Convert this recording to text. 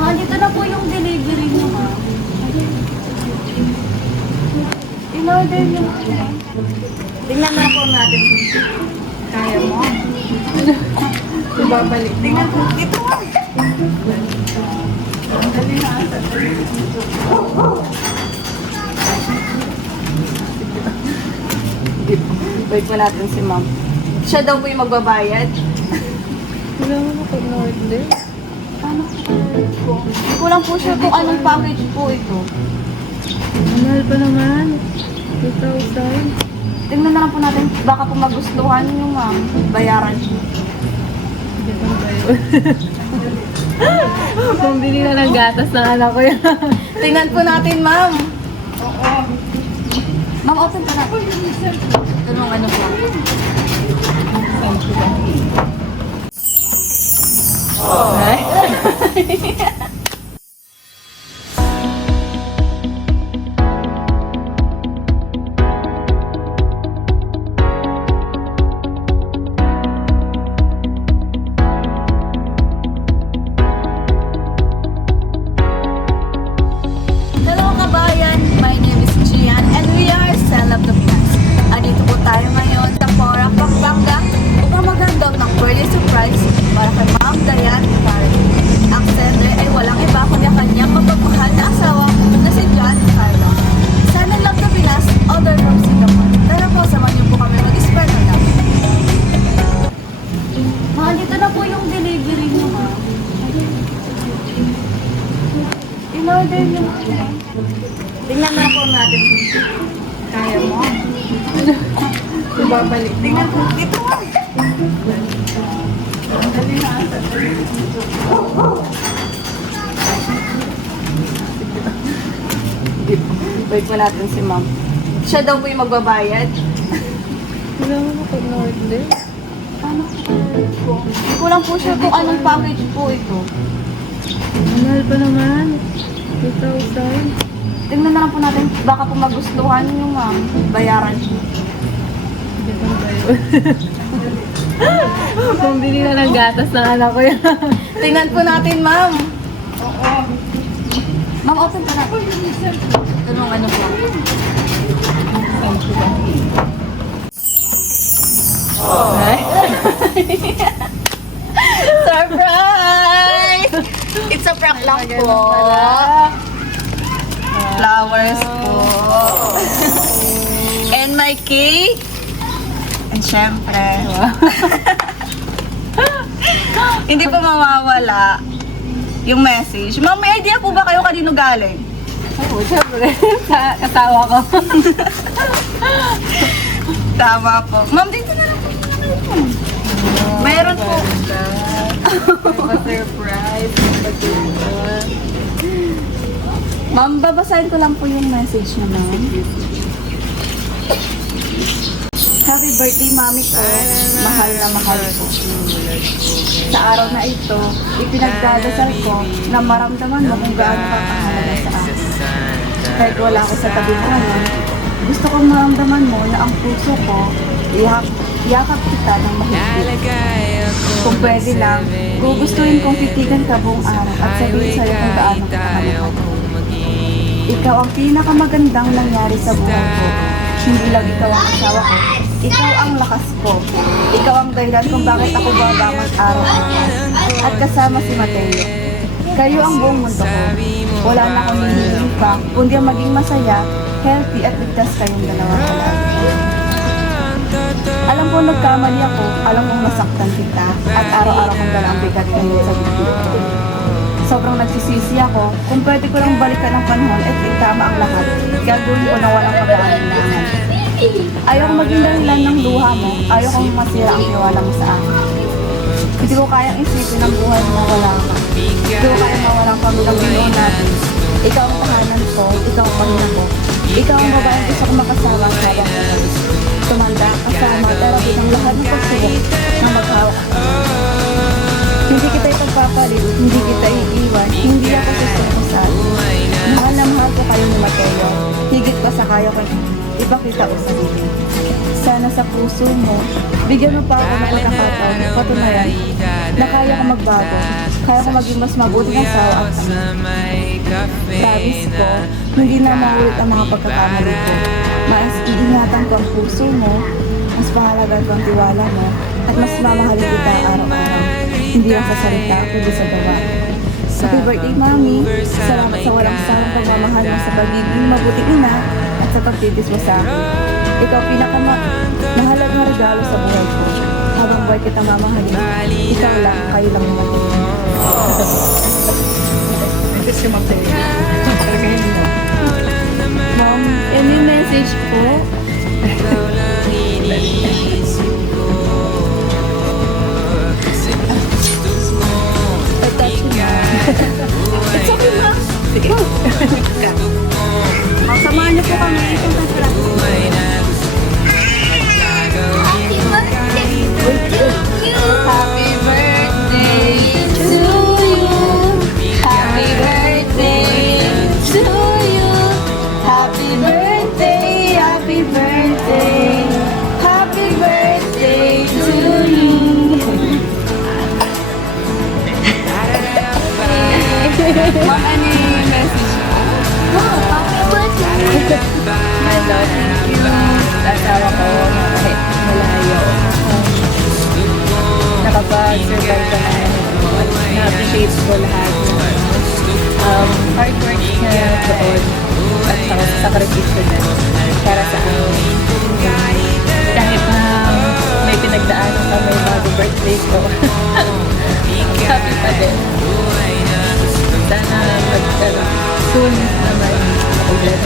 Dito na po yung delivery niyo, ma'am. In-order niyo po. Tingnan na po natin. Kaya mo? Babalik mo. Tingnan po. Dito mo. Dali na. Wait po natin si ma'am. Siya daw po yung magbabayad. Wala mo na pag-order. Ano po? Hindi ko lang po sure kung anong package po ito. Mahal pa naman. 2,000. Tingnan na lang po natin. Baka po magustuhan niyo, ma'am. Bayaran niyo. Hindi ko tayo. Pambili na ng gatas ng anak ko yan. Tingnan po natin, ma'am. Oo. Ma'am, open ka na. Tanong ano po? Ay. Hello kabayan, my name is Gian and we are Cell of the Pinas. Andito po tayo ngayon sa Porac, Pampanga upang magandang ng birthday surprise para kay Ma'am Dayan Carlo. Ang sender ay walang iba kundi ang kanyang mapagmahal na asawa na si John Carlo. Sana love the Pinas, all the way from Singapore. Tara po, samahan niyo po kami mag-spread ng love. Dito na po yung delivery niyo, ma'am. In-order niyo po. Tingnan na po natin. Kaya mo? Babalik mo. Tingnan po. Dito mo. Dali na. Wait po natin si ma'am. Siya daw po yung magbabayad. Wala mo na pag-order. Ano po? Hindi ko lang po sure kung anong package po ito. Mahal pa naman. 2,000. Tingnan na lang po natin. Baka po magustuhan niyo, ma'am. Bayaran niyo. Hindi ko tayo. Pambili na ng gatas ng anak ko yan. Tingnan po natin, ma'am. Oo. Ma'am, open ka na. Tanong ano po? Ay. Surprise! It's a prank lang po. Flowers po. And my cake. And syempre, hindi pa mawawala yung message. Ma'am, may idea po ba kayo kanino galing? Oo, syempre. Sa kasawa ko. Tama po. Ma'am, dito na lang po. Mayroon po. Surprise. Ma'am, babasahin ko lang po yung message niyo, ma'am. Happy birthday, mami ko. Mahal na mahal ko. Sa araw na ito, ipinagdadasal ko na maramdaman mo kung gaano ka kahalaga sa akin. Kahit wala ako sa tabi mo ngayon, gusto kong maramdaman mo na ang puso ko, yakap kita ng mahigpit. Kung pwede lang, gugustuhin kong titigan ka buong araw at sabihin sa'yo kung gaano ka kamahal. Ikaw ang pinakamagandang nangyari sa buhay ko. Hindi lang ikaw ang asawa ko, ikaw ang lakas ko. Ikaw ang dahilan kung bakit ako babangon araw-araw. At kasama si Mateo. Kayo ang buong mundo ko. Wala na akong hinihingi pa, kundi ang maging masaya, healthy at ligtas kayong dalawa palagi. Alam ko nagkamali ako, alam kong nasaktan kita, at araw-araw kong dala ang bigat kayo sa bibig ko. Sobrang nagsisisi ako, kung pwede ko lang balikan ang panahon at itama ang lahat, gagawin ko na walang pag-aalinlangan. Ayaw kong maging dahilan ng luha mo, ayaw kong masira ang tiwala mo sa akin. Hindi ko kayang isipin ang buhay mo wala ka. Hindi ko kayang mawalang pamilyang binuo natin. Ikaw ang tahanan ko, ikaw ang pamilya ko. Ikaw ang babaeng gusto kong makasama sa habang buhay. Tumanda, kasama, darapin ang lahat ng pagsubok na maghawak ako. Hindi kita ipagpapalit, hindi kita iiwan, hindi ako susuko sa iyo. Mahal na mahal ko kayo sa'yo ni Mateo. Higit pa sa kaya ko ipakita o sarili. Sana sa puso mo, bigyan mo pa ako ng pagkakataon na patunayan na kaya ko magbago. Kaya ko maging mas mabuting asawa at anak. Promise ko, hindi na maulit ang mga pagkakamali ko. Mas iingatan ko ang puso mo, mas pangalagan ko ang tiwala mo, at mas mamahalin kita araw-araw. Hindi lang sa salita, kundi sa gawa. Happy birthday, Mami! Salamat sa walang sawang pagmamahal mo sa pagiging mabuting ina at sa pagtitis mo sa akin. Ikaw pinakamahalagang na regalo sa buhay ko. Habang buhay kita mamahalin, ikaw lang, kayo lang yung magiging. Ito si Mateo. Talaga hindi na. Mom, any message po? Touch na. It's okay, ma. Sige. Samahan niyo po kami. Itong kasarap. Happy birthday to you. Happy birthday to you. Happy birthday, happy birthday, happy birthday to you. Ma'am, ano yung message? Happy birthday. I love you. Asawa ko kahit malayo. Nakapag-survive ka na. Na-appreciate ko lahat ng hard work niya doon at saka sa sakripisyo na para sa akin. Kahit na may pinagdaanan ka may bago birthday ko. Happy pa din. Sana soon naman mag-ulan.